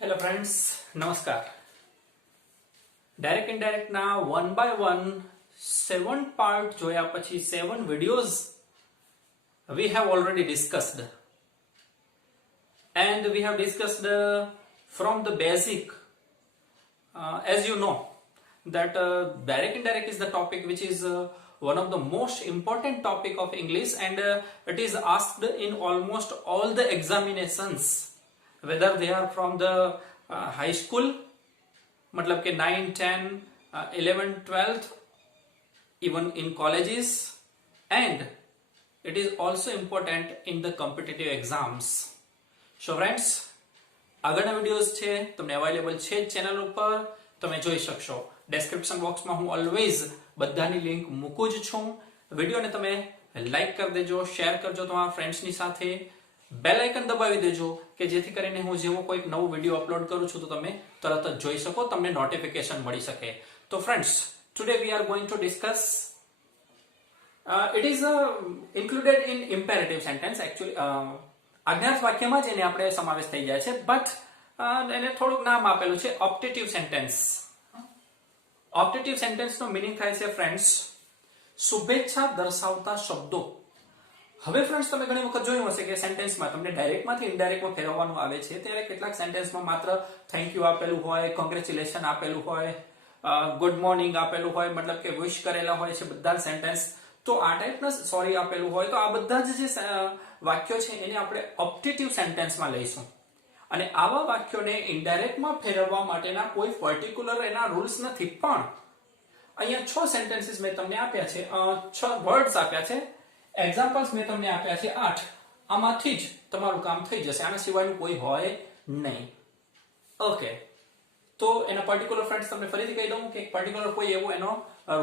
Hello friends, નમસ્કાર. Direct indirect ના 1 by 1 7 part જોયા પછી 7 videos we have already discussed, and we have discussed from the basic. As you know that direct indirect is the topic which is one of the most important topic of English, and it is asked in almost all the examinations, whether they are from the high school, मतलब के 9, 10, 11, 12th, even in colleges, and it is also important in the competitive exams. So friends, આગળના videos છે તમને available છે channel ઉપર, તમે જોઈ શકશો. ડેસ્ક્રિપ્શન બોક્સમાં હું ઓલવેઝ બધાની લિંક મૂકું જ છું. વિડીયોને તમે લાઈક કરી દેજો, શેર કરજો તમારા ફ્રેન્ડ્સની સાથે, બેલ આઇકન દબાવી દેજો કે જેથી કરીને હું જેવો કોઈક નવો વિડીયો અપલોડ કરું છું તો તમે તરત જ જોઈ શકો, તમને નોટિફિકેશન મળી શકે. તો friends, today we are going to discuss it is included in imperative sentence. Actually આજ્ઞાર્થ વાક્યમાં જ એને આપણે સમાવેશ થઈ જાય છે, બટ એને થોડુંક નામ આપેલું છે ઓપ્ટેટિવ સેન્ટેન્સ. ઓપ્ટેટિવ સેન્ટેન્સનો મીનિંગ થાય છે ફ્રેન્ડ્સ શુભેચ્છા દર્શાવતા શબ્દો. હવે ફ્રેન્ડ્સ, તમે ઘણી વખત જોયું હશે કે સેન્ટેન્સમાં તમને ડાયરેક્ટમાંથી ઇનડાયરેક્ટમાં ફેરવવાનું આવે છે ત્યારે કેટલાક સેન્ટેન્સમાં માત્ર થેન્ક યુ આપેલું હોય, કોંગ્રેચ્યુલેશન આપેલું હોય, ગુડ મોર્નિંગ આપેલું હોય, મતલબ કે વિશ કરેલા હોય છે બધા સેન્ટેન્સ. તો આ ટાઈપના સોરી આપેલું હોય તો આ બધા જ જે વાક્યો છે એને આપણે ઓપ્ટેટિવ સેન્ટેન્સમાં લઈશું. અને આવા વાક્યોને ઇનડાયરેક્ટમાં ફેરવવા માટેના કોઈ પર્ટિક્યુલર એના રૂલ્સ નથી, પણ અહીંયા 6 સેન્ટેન્સીસ મેં તમને આપ્યા છે, 6 વર્ડ્સ આપ્યા છે, એક્ઝામ્પલ્સ મેં તમને આપ્યા છે 8. આમાંથી જ તમારું કામ થઈ જશે, આના સિવાયનું કોઈ હોય નહીં. ઓકે, તો એના પર્ટિક્યુલર ફ્રેન્ડ્સ તમને ફરીથી કહી દઉં કે પર્ટિક્યુલર કોઈ એવો એનો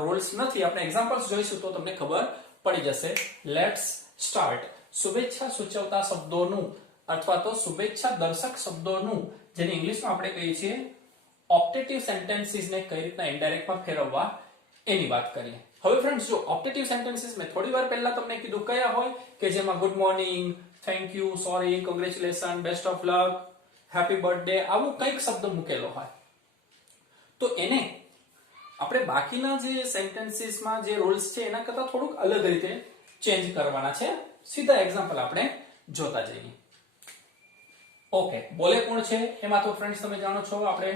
રૂલ્સ નથી. આપણે એક્ઝામ્પલ્સ જોઈશું તો તમને ખબર પડી જશે. Let's start. શુભેચ્છા સૂચવતા શબ્દોનું અથવા તો શુભેચ્છા દર્શક શબ્દોનું, જેને ઇંગ્લિશમાં આપણે કહીએ છીએ ઓપ્ટેટિવ સેન્ટેન્સીસને કઈ રીતના ઇનડાયરેક્ટમાં ફેરવવા એની વાત કરીએ. હવે ફ્રેન્ડ્સ, જો ઓપ્ટેટિવ સેન્ટેન્સીસ મેં થોડી વાર પહેલા તમને કીધું કયા હોય કે જેમાં good morning, thank you, sorry, congratulation, best of luck, happy birthday, આવું કંઈક શબ્દ મૂકેલો હોય, તો એને આપણે બાકીના જે સેન્ટેન્સીસમાં જે રૂલ્સ છે એના કરતા થોડુંક અલગ રીતે ચેન્જ કરવાના છે. સીધા એક્ઝામ્પલ આપણે જોતા જઈએ. ઓકે, બોલે કોણ છે એમાં તો ફ્રેન્ડ્સ તમે જાણો છો આપણે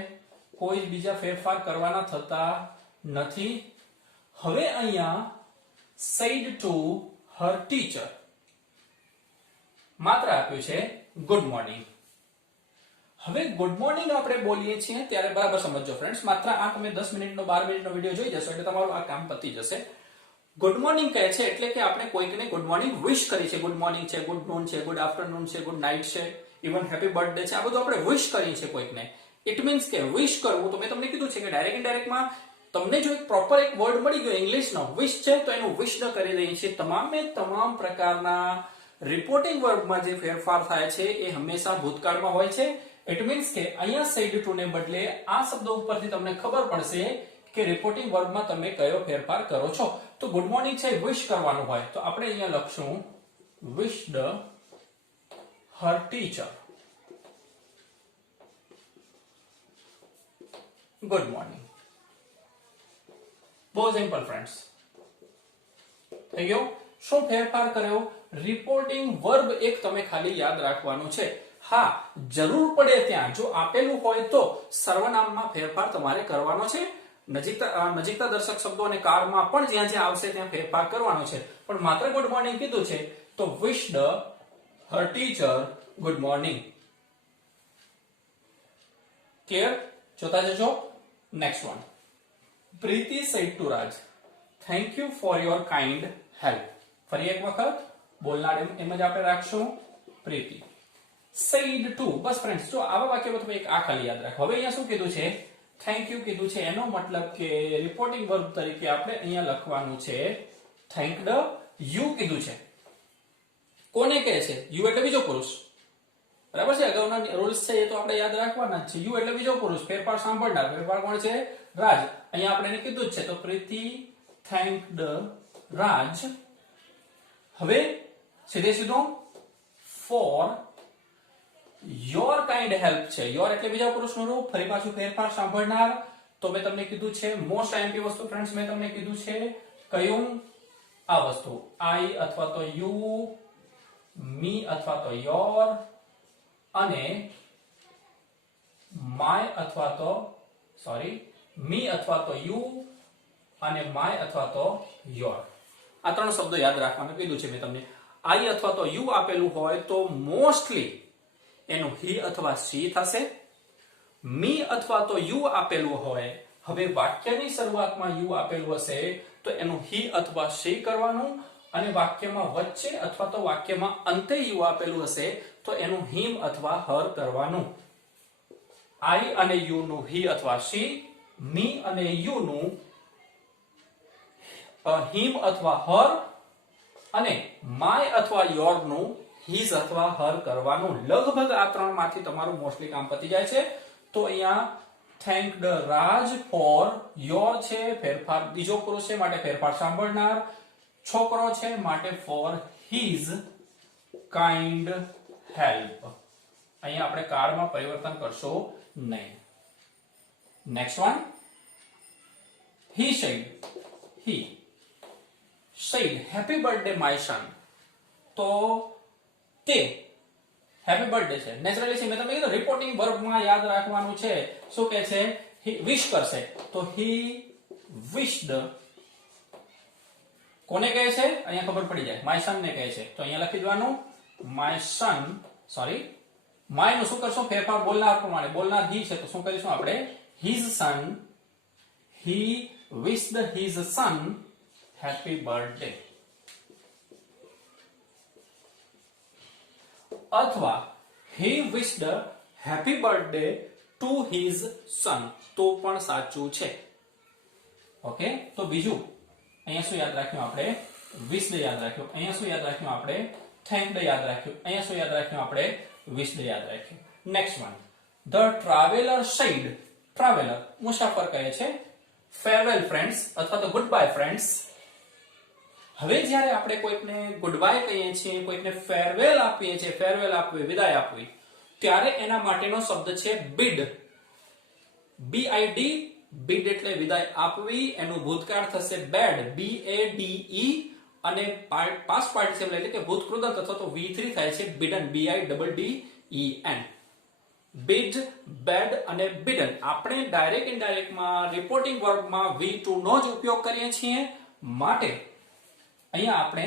કોઈ બીજા ફેરફાર કરવાના થતા નથી. હવે અહીંયા said to her teacher માત્ર આપ્યું છે ગુડ મોર્નિંગ. હવે ગુડ મોર્નિંગ આપણે બોલીએ છીએ ત્યારે બરાબર સમજો ફ્રેન્ડ્સ, માત્ર આ તમે 10 મિનિટનો 12 મિનિટનો વિડીયો જોઈ જશો એટલે તમારું આ કામ પતી જશે. ગુડ મોર્નિંગ કહે છે એટલે કે આપણે કોઈકને ગુડ મોર્નિંગ વિશ કરી છે. ગુડ મોર્નિંગ છે, ગુડ નૂન છે, ગુડ આફ્ટરનૂન છે, ગુડ નાઇટ છે, ઇવન હેપી બર્થડે છે, આ બધું આપણે વિશ કરીએ છીએ કોઈકને. ઇટ મીન્સ કે વિશ કરવું, તો મેં તમને કીધું છે કે ડાયરેક્ટ ઇનડાયરેક્ટમાં તમને જો એક પ્રોપર એક વર્ડ મળી ગયો ઇંગ્લિશનો વિશ છે તો એનું વિશ ન કરી દઈએ છીએ. તમામ પ્રકારના રિપોર્ટિંગ વર્બમાં જે ફેરફાર થાય છે એ હંમેશા ભૂતકાળમાં હોય છે. ઇટ મીન્સ કે અહીંયા said to ને બદલે આ શબ્દ ઉપરથી તમને ખબર પડશે કે રિપોર્ટિંગ વર્બમાં તમે કયો ફેરફાર કરો છો. તો ગુડ મોર્નિંગ છે વિશ કરવાનું હોય તો આપણે અહીંયા લખશું wished her teacher good morning. બહુ સિમ્પલ ફ્રેન્ડ્સ, થઈ ગયો. શું ફેરફાર કર્યો? રિપોર્ટિંગ વર્બ એક તમે ખાલી યાદ રાખવાનું છે. હા, જરૂર પડે ત્યાં જો આપેલું હોય તો સર્વનામમાં ફેરફાર તમારે કરવાનો છે. નજીકતા દર્શક શબ્દો અને કાળમાં પણ જ્યાં જ્યાં આવશે ત્યાં ફેરફાર કરવાનો છે. પણ માત્ર ગુડ મોર્નિંગ કીધું છે તો wished her teacher good morning. Clear? જોતા જજો. Next one. Preeti said to Raj, thank you for your kind help. ફરી એક વખત બોલનાર એમ જ આપણે રાખશું પ્રીતિ. said to, બસ ફ્રેન્ડ્સ, જો આવા વાક્યમાં તમે એક આ ખાલી યાદ રાખો. હવે અહીંયા શું કીધું છે? થેન્ક યુ કીધું છે, એનો મતલબ કે રિપોર્ટિંગ વર્બ તરીકે આપણે અહીંયા લખવાનું છે થેન્કડ યુ કીધું છે. કોને કહે છે? યુ એટલે બીજો પુરુષ, બરાબર છે. અગાઉના રૂલ્સ છે એ તો આપણે યાદ રાખવાના જ છે. યુ એટલે બીજો પુરુષ, ફેરફાર સાંભળનાર. ફેરફાર કોણ છે? રાજ. અહીંયા આપણે એને કીધું જ છે તો પ્રીતિ થેન્કડ રાજ. હવે સીધે સીધું for યોર કાઇન્ડ હેલ્પ છે. યોર એટલે બીજા પુરુષનું રૂપ. ફરી પાછું ફેરફાર સાંભળનાર. તો મેં તમને કીધું છે મોસ્ટ આઈએમપી વસ્તુ ફ્રેન્ડ્સ, મેં તમને કીધું છે કયું આ વસ્તુ, આઈ અથવા તો યુ, મી અથવા તો યોર, અને માય અથવા તો મી અથવા તો યુ, અને માય અથવા તો યોર. આ ત્રણ શબ્દો યાદ રાખવાનું કીધું છે મેં તમને. આઈ અથવા તો યુ આપેલું હોય તો મોસ્ટલી એનું હી અથવા સી થશે. મી અથવા તો યુ આપેલું હોય, હવે વાક્યની શરૂઆતમાં યુ આપેલું હશે તો એનું હી અથવા સી કરવાનું, અને વાક્યમાં વચ્ચે અથવા તો વાક્યમાં અંતે યુ આપેલું હશે તો એનું હિમ અથવા હર કરવાનું. આઈ અને યુ નું હી અથવા સી, મી અને યુ નું હિમ અથવા હર, અને માય અથવા યોર નું હિઝ અથવા હર કરવાનું. લગભગ આ ત્રણ માંથી તમારું મોસ્ટલી કામ પતી જાય છે. તો અહીંયા થેન્ક્ડ રાજ ફોર યોર છે, ફેરફાર બીજો પુરુષ છે માટે ફેરફાર સાંભળનાર, છોકરો છે માટે ફોર હિઝ કાઇન્ડ હેલ્પ. અહીંયા આપણે કાળમાં પરિવર્તન કરશો નહીં. Next one, he said happy birthday my son. તો તે હેપી બર્થડે છે. નેચરલી છે મેં તમને કીધું રિપોર્ટિંગ વર્બમાં યાદ રાખવાનું છે. શું કહે છે? he wish કરશે તો he wished. કોને કહે છે? અહીંયા ખબર પડી જાય, my son ને કહે છે તો અહીંયા લખી દેવાનું my son. માય નું શું કરશું? ફેરફાર બોલનાર પ્રમાણે. બોલનાર he છે તો શું કરીશું આપણે? his son. he wished his son happy birthday. અથવા he wished happy birthday to his son. તો પણ સાચું છે. ઓકે, તો બીજું અહીંયા શું યાદ રાખ્યું આપણે? wished યાદ રાખ્યું. અહીંયા શું યાદ રાખ્યું આપણે? thanked યાદ રાખ્યું. અહીંયા શું યાદ રાખ્યું આપણે? wished યાદ રાખ્યું. Next one, the traveler said. Traveller મુસાફર કહે છે farewell friends અથવા તો goodbye friends. હવે જ્યારે આપણે કોઈકને ગુડ બાય કહીએ છીએ, કોઈકને ફેરવેલ આપીએ છીએ, ફેરવેલ આપવી, વિદાય આપવી, ત્યારે એના માટેનો શબ્દ છે બીડ. BID, બીડ એટલે વિદાય આપવી. એનું ભૂતકાળ થશે બેડ, BADE, અને પાસ્ટ પાર્ટિસિપલ એટલે કે ભૂતકૃદંત અથવા તો V3 થાય છે બીડન, BIDDEN. બીડ, બેડ અને બીડન. આપણે ડાયરેક્ટ ઇનડાયરેક્ટમાં રિપોર્ટિંગ વર્બમાં V2 નો જ ઉપયોગ કરીએ છીએ, માટે અહીંયા આપણે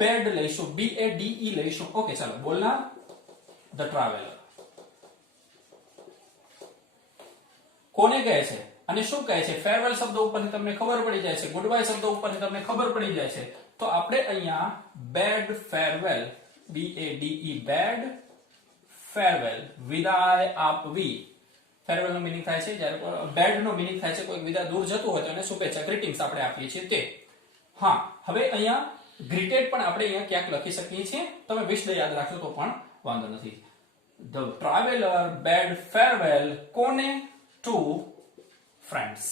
બેડ લઈશું, BADE લઈશું. ઓકે, ચાલો. બોલના ધ ટ્રાવેલર કોને કહે છે અને શું કહે છે? ફેરવેલ શબ્દ ઉપરથી તમને ખબર પડી જાય છે, ગુડ બાય શબ્દ ઉપરથી તમને ખબર પડી જાય છે. તો આપણે અહીંયા bade farewell, BADE, bade farewell, વિદાય આપવી. ફેરવેલ નો મીનિંગ થાય છે જ્યારે બેડ નો મીનિંગ થાય છે કોઈ વિદાય દૂર જતું હોય તો એને શુભેચ્છા, ગ્રીટિંગ્સ આપણે આપીએ છીએ તે. હા, હવે અહીંયા ગ્રીટેડ પણ આપણે અહીંયા ક્યાંક લખી શકીએ છીએ. તમે વિશ્ડ યાદ રાખશો તો પણ વાંધો નથી. ધ ટ્રાવેલર બેડ ફેરવેલ કોને? ટુ ફ્રેન્ડ્સ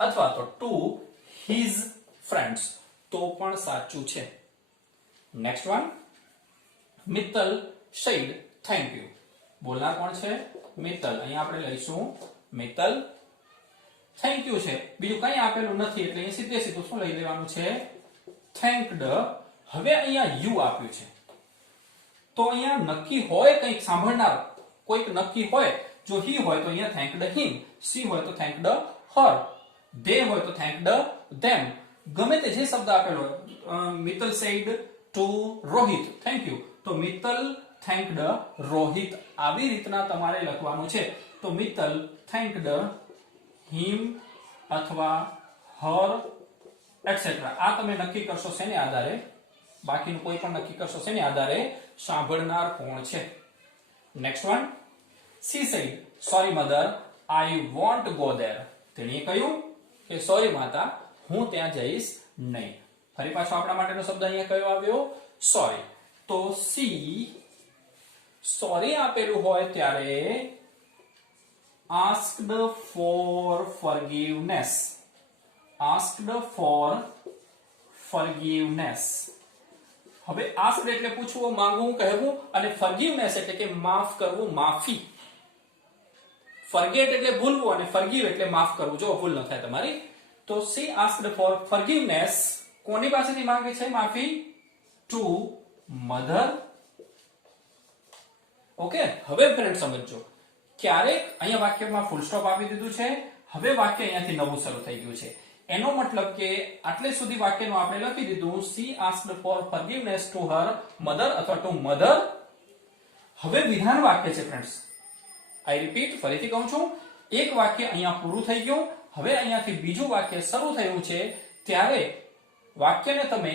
અથવા તો ટુ હિઝ ફ્રેન્ડ્સ. તો પણ સાચું છે. Next one, Mittal said thank you. બોલનાર કોણ છે? મિત્તલ. અહીંયા આપણે લઈશું મિત્તલ. થેન્ક યુ છે, બીજું કઈ આપેલું નથી એટલે અહીં સીધે સીધું શું લઈ લેવાનું છે? થેન્કડ. હવે અહીંયા યુ આપ્યું છે તો અહીંયા નક્કી હોય કંઈક સાંભળનાર, કોઈક નક્કી હોય. જો હી હોય તો અહીંયા થેન્કડ હિમ, સી હોય તો થેન્કડ હર, દે હોય તો થેન્કડ ધેમ. ગમે તે જે શબ્દ આપેલો હોય. Mittal said to Rohit thank you, તો મિત્તલ થેન્કડ રોહિત. આવી રીતના તમારે લખવાનું છે. તો મિત્તલ થેન્કડ હિમ અથવા હર એટસેટ્રા. આ તમે નક્કી કરશો શેને આધારે? બાકીનું કોઈ પણ નક્કી કરશો શેને આધારે? સાંભળનાર કોણ છે. Next one, she said sorry mother I won't go there. તેણીએ કહ્યું કે સોરી માતા, હું ત્યાં જઈશ નહીં. ફરી પાછો આપણા માટેનો શબ્દ અહીંયા કયો આવ્યો? સોરી. તો સી સોરી આપેલું હોય ત્યારે asked for forgiveness. asked for forgiveness. હવે આસ્ક એટલે પૂછવું, માંગવું, કહેવું, અને ફોરગિવનેસ એટલે કે માફ કરવું, માફી. ફોરગેટ એટલે ભૂલવું અને ફોરગીવ એટલે માફ કરવું. જો ભૂલ ન થાય તમારી. તો she asked for forgiveness. કોની પાસેથી માંગે છે માફી? To mother. ઓકે, હવે ફ્રેન્ડ સમજો. ક્યારેક અહીંયા વાક્યમાં ફૂલ સ્ટોપ આપી દીધું છે. હવે વાક્ય અહીંયાથી નવું શરૂ થઈ ગયું છે. એનો મતલબ કે આટલે સુધી વાક્યનું આપણે લખી દીધું she asked for forgiveness to her mother અથવા to mother. હવે વિધાન વાક્ય છે ફ્રેન્ડ્સ. આઈ રિપીટ, ફરીથી કહું છું, એક વાક્ય અહીંયા પૂરું થઈ ગયું. હવે અહીંયાથી બીજું વાક્ય શરૂ થયું છે, ત્યારે વાક્યને તમે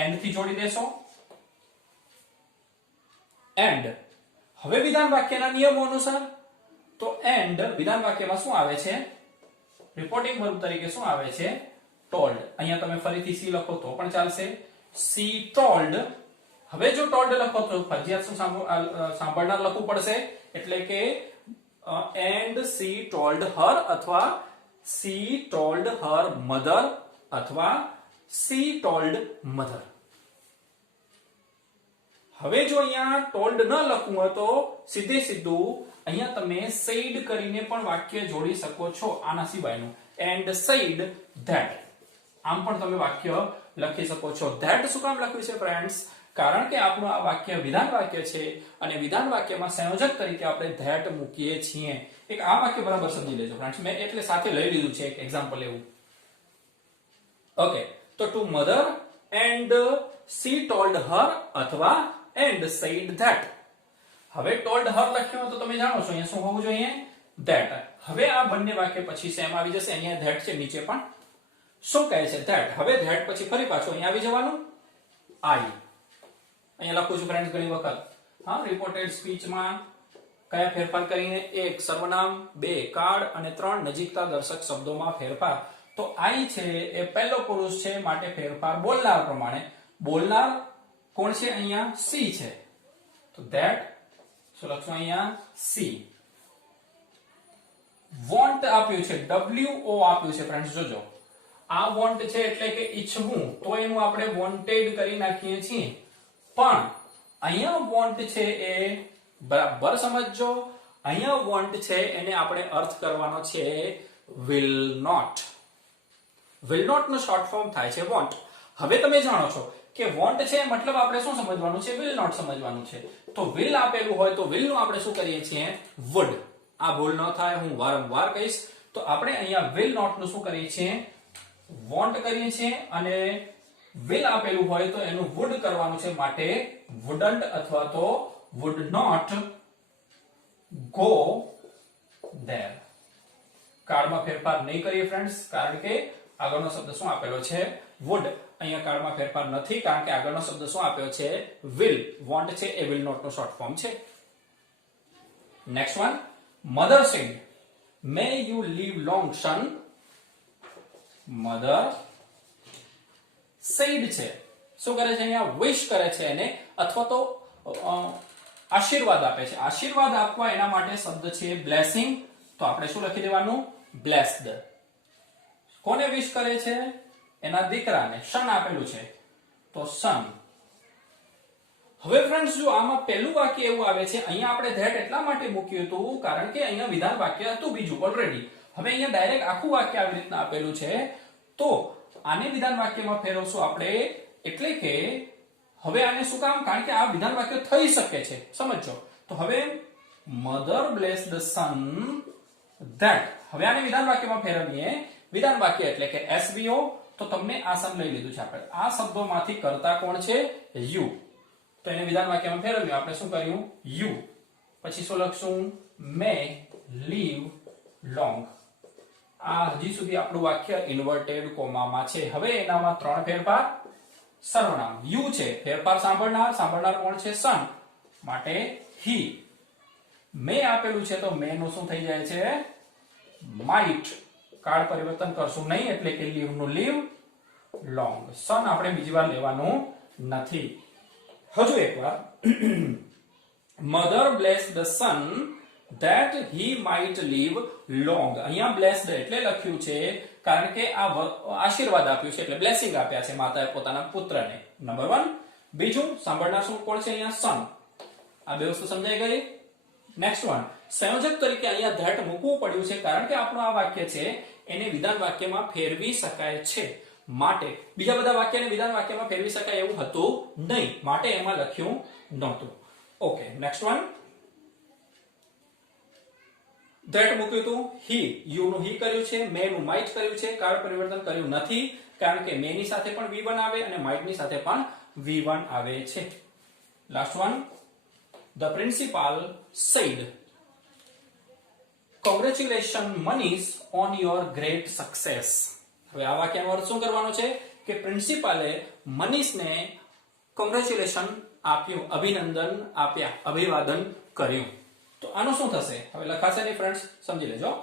એન્ડ થી જોડી દેશો. એન્ડ. હવે વિધાન વાક્યના નિયમો અનુસાર તો એન્ડ વિધાન વાક્યમાં શું આવે છે? રિપોર્ટિંગ વર્બ તરીકે શું આવે છે? ટોલ્ડ. અહીંયા તમે ફરીથી સી લખો તો પણ ચાલશે. C told. હવે જો ટોલ્ડ લખો તો ફરજિયાત શું સાંભળનાર લખવું પડશે, એટલે કે એન્ડ સી ટોલ્ડ હર અથવા સી ટોલ્ડ હર મધર અથવા સી ટોલ્ડ મધર. હવે જો અહીંયા ટોલ્ડ ન લખવું હોય તો સીધે સીધું અહીંયા તમે સેડ કરીને પણ વાક્ય જોડી શકો છો, આના સિવાયનું. And said that. આમ પણ તમે વાક્ય લખી શકો છો. ધેટ શું કામ લખ્યું છે ફ્રેન્ડ્સ? કારણ કે આપણું આ વાક્ય વિધાન વાક્ય છે અને વિધાન વાક્યમાં સંયોજક તરીકે આપણે ધેટ મૂકીએ છીએ. એક આ વાક્ય બરાબર સમજી લેજો ફ્રેન્ડ્સ. મેં એટલે સાથે લઈ લીધું છે એક એક્ઝામ્પલ એવું. ઓકે, તો to mother and she told her અથવા એન્ડ સેડ ધેટ. હવે ટોલ્ડ હર લખ્યું તો તમે જાણો છો અહીંયા શું હોવું જોઈએ? ધેટ. હવે આ બંને વાક્ય પછી સેમ આવી જશે. અહીંયા ધેટ છે, નીચે પણ શું કહે છે? ધેટ. હવે ધેટ પછી ફરી પાછું અહીંયા આવી જવાનું આઈ. અહીંયા લખું છું ફ્રેન્ડ્સ ઘણી વખત. હા, રિપોર્ટેડ સ્પીચમાં કયા ફેરફાર કરીને? 1 સર્વનામ, 2 કાર્ડ અને 3 નજીકતા દર્શક શબ્દોમાં ફેરફાર. તો આઈ છે એ પહેલો પુરુષ છે, માટે ફેરફાર બોલનાર પ્રમાણે. બોલનાર કોણ છે? અહીંયા સી છે, તો ધેટ શું લખશું અહીંયા? સી. વોન્ટ આપ્યું છે, WO આપ્યું છે ફ્રેન્ડ્સ. જોજો, આ વોન્ટ છે એટલે કે ઈચ્છવું, તો એનું આપણે વોન્ટેડ કરી નાખીએ છીએ. પણ અહીંયા વોન્ટ છે એ બરાબર સમજજો. અહીંયા વોન્ટ છે એને આપણે અર્થ કરવાનો છે will not. will not નું શોર્ટ ફોર્મ થાય છે વોન્ટ. હવે તમે જાણો છો કે વોન્ટ છે મતલબ આપણે શું સમજવાનું છે? will not સમજવાનું છે. તો will આપેલું હોય તો will નું આપણે શું કરીએ છીએ? would. આ ભૂલ ન થાય, હું વારંવાર કહીશ. તો આપણે અહીંયા will not નું શું કરીએ છીએ? વોન્ટ કરીએ છીએ. અને will આપેલું હોય તો એનું would કરવાનું છે, માટે wouldn't અથવા તો would not go there. કાર્ડમાં ફેરફાર નહીં કરીએ ફ્રેન્ડ્સ, કારણ કે આગળનો શબ્દ શું આપેલો છે? would. અહીંયા કાર્ડમાં ફેરફાર નથી, કારણ કે આગળનો શબ્દ શું આપ્યો છે? will. want છે એ will not નો શોર્ટ ફોર્મ છે. Next one, mother said may you live long son. Mother said છે, શું કરે છે? અહીંયા વિશ કરે છે એને, અથવા તો આશીર્વાદ આપે છે. આશીર્વાદ આપવા એના માટે શબ્દ છે બ્લેસિંગ. તો આપણે શું લખી દેવાનું? બ્લેસ્ડ. કોને વિશ કરે છે? એના દીકરાને. સન આપેલું છે તો સન. હવે ફ્રેન્ડ્સ જો આમાં પહેલું વાક્ય એવું આવે છે, અહીંયા આપણે ધેટ એટલા માટે મૂક્યું હતું કારણ કે અહીંયા વિધાન વાક્ય હતું બીજું ઓલરેડી. હવે અહીંયા ડાયરેક્ટ આખું વાક્ય આવી રીતના આપેલું છે, તો આને વિધાન વાક્યમાં ફેરવશું આપણે. એટલે કે હવે આને શું કામ? કારણ કે આ વિધાન વાક્ય થઈ શકે છે, સમજો. તો હવે mother bless the sun that. હવે આને વિધાન વાક્યમાં ફેરવીએ. વિધાન વાક્ય એટલે કે SVO. તો તમને આ સમ લઈ લીધું છે આપણે. આ શબ્દોમાંથી કરતા કોણ છે? યુ. તો એને વિધાન વાક્યમાં ફેરવ્યું. આપણે શું કર્યું? યુ. પછી શું લખશું? મે લીવ લોંગ. આ હજી સુધી આપણું વાક્ય ઇન્વર્ટેડ કોમામાં છે. હવે એનામાં 3 ફેરફાર. સર્વનામ યુ છે, ફેરફાર સાંભળનાર. સાંભળનાર કોણ છે? સન, માટે હી. મે આપેલું છે તો મે નું શું થઈ જાય છે? માઇટ. કાર્ડ પરિવર્તન કરશું નહીં, એટલે કે લીવ નું લીવ લોંગ. સન આપણે બીજી વાર લેવાનું નથી. હજુ એકવાર, mother bless the sun that he might live long. અહીંયા blessed એટલે લખ્યું છે કારણ કે આ આશીર્વાદ આપ્યું છે, એટલે બ્લેસિંગ આપ્યા છે માતાએ પોતાના પુત્રને. નંબર 1. બીજું સાંભળનાર શું કોણ છે અહીંયા સન. આ બે વસ્તુ સમજાઈ ગઈ. નેક્સ્ટ વન, સંયોજક તરીકે અહીંયા ધેટ મૂકવું પડ્યું છે કારણ કે આપણું આ વાક્ય છે એને વિધાન વાક્યમાં ફેરવી શકાય છે, માટે બીજા બધા વાક્યને વિધાન વાક્યમાં ફેરવી શકાય એવું હતું નહીં, માટે એમાં લખ્યું નહોતું. ઓકે, નેક્સ્ટ વન, ધેટ મૂક્યું હતું, હી, યુ નું હી કર્યું છે, મે નું માઇટ કર્યું છે, કાળ પરિવર્તન કર્યું નથી કારણ કે મે ની સાથે પણ V1 આવે અને માઇટ ની સાથે પણ V1 આવે છે. Last one, the principal said, congratulations Manish on your great success. હવે આ વાક્યનો અર્થ શું કરવાનો છે કે પ્રિન્સિપાલે મનીષને કોંગ્રેચ્યુલેશન આપ્યું, અભિનંદન આપ્યા, અભિવાદન કર્યું. તો આનું શું થશે? હવે લખાશે નહીં ફ્રેન્ડ્સ, સમજી લેજો.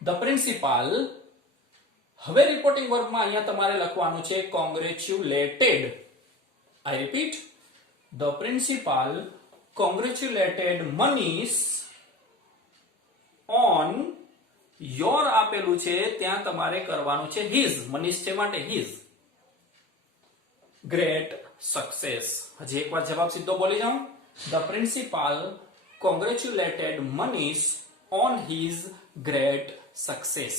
ધ પ્રિન્સિપાલ, હવે રિપોર્ટિંગ વર્બમાં અહીંયા તમારે લખવાનું છે congratulated. I repeat, the principal congratulated Manish on your આપેલું છે ત્યાં તમારે કરવાનું છે his, મનીષ છે માટે his great success. હજી એકવાર જવાબ સીધો બોલી જાઉં. The principal congratulated Manish on his great success.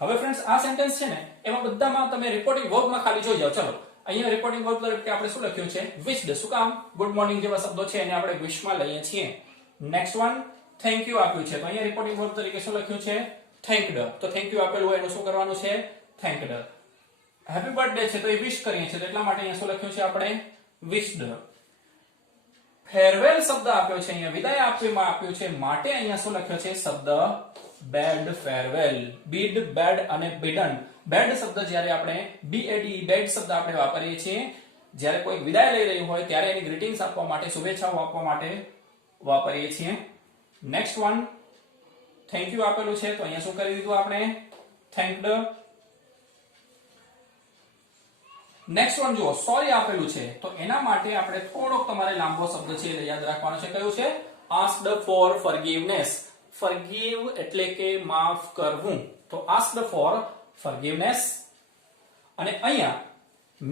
હવે ફ્રેન્ડ્સ આ સેન્ટેન્સ છે ને એમાં બધામાં તમે રિપોર્ટિંગ વર્બમાં ખાલી જોઈ જાઓ. ચલો અહીંયા રિપોર્ટિંગ વર્બ તરીકે આપણે શું લખ્યું છે? વિશ્ડ. શું કામ? ગુડ મોર્નિંગ જેવા શબ્દો છે એને આપણે વિશમાં લઈએ છીએ. નેક્સ્ટ વન, થેન્ક યુ આપ્યું છે તો અહીંયા રિપોર્ટિંગ વર્બ તરીકે શું લખ્યું છે? થેન્કડ. તો થેન્ક યુ આપેલું હોય એનું શું કરવાનું છે? થેન્કડ. હેપી બર્થડે છે તો એ વિશ કરીએ છીએ તો એટલા માટે અહીંયા શું લખ્યું છે આપણે? વિશ્ડ. ફેરવેલ શબ્દ આપ્યો છે અહીંયા, વિદાય આપવામાં આપ્યું છે માટે અહીંયા શું લખ્યો છે? શબ્દ બેડ ફેરવેલ. બીડ, બેડ અને બીડન. બેડ શબ્દ જ્યારે આપણે BAD બેડ શબ્દ આપણે વાપરીએ છીએ જ્યારે કોઈ વિદાય લઈ રહ્યું હોય ત્યારે એની ગ્રીટિંગ્સ આપવા માટે, શુભેચ્છાઓ આપવા માટે વાપરીએ છીએ. નેક્સ્ટ વન, થેન્ક યુ આપેલું છે તો અહીંયા શું કરી દીધું આપણે? થેન્કડ. નેક્સ્ટ વન જુઓ, સોરી આપેલું છે તો એના માટે આપણે થોડોક તમારે લાંબો શબ્દ છે યાદ રાખવાનો છે. કયું છે? asked for forgiveness. forgive એટલે કે માફ કરવું, તો asked for forgiveness. અને અહીંયા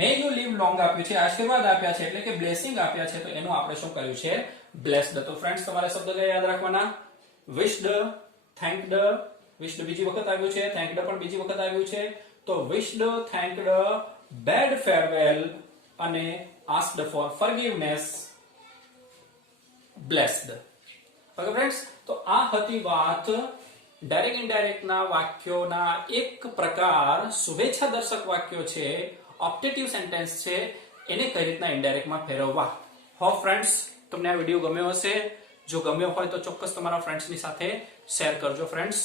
may you live long આપ્યું છે, આશીર્વાદ આપ્યા છે એટલે કે બ્લેસિંગ આપ્યા છે તો એનું આપણે શું કર્યું છે? blessed. તો ફ્રેન્ડ્સ તમારે શબ્દ યાદ રાખવાના. wished, thanked, wished બીજી વખત આવ્યું છે, thanked પણ બીજી વખત આવ્યું છે. તો wished, thanked, bade farewell અને asked for forgiveness, blessed. Okay friends, તો આ હતી વાત ડાયરેક્ટ ઇનડાયરેક્ટ ના વાક્યોના એક પ્રકાર, શુભેચ્છા દર્શક વાક્યો છે, ઓપ્ટેટિવ સેન્ટેન્સ છે, એને કઈ રીતના ઇનડાયરેક્ટમાં ફેરવવા. હોપ ફ્રેન્ડ્સ તમને આ વિડીયો ગમ્યો હશે. જો ગમ્યો હોય તો ચોક્કસ તમારા ફ્રેન્ડ્સની સાથે શેર કરજો friends.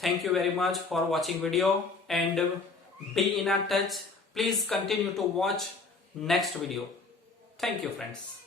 Thank you very much for watching video and be in touch. Please continue to watch next video. Thank you friends.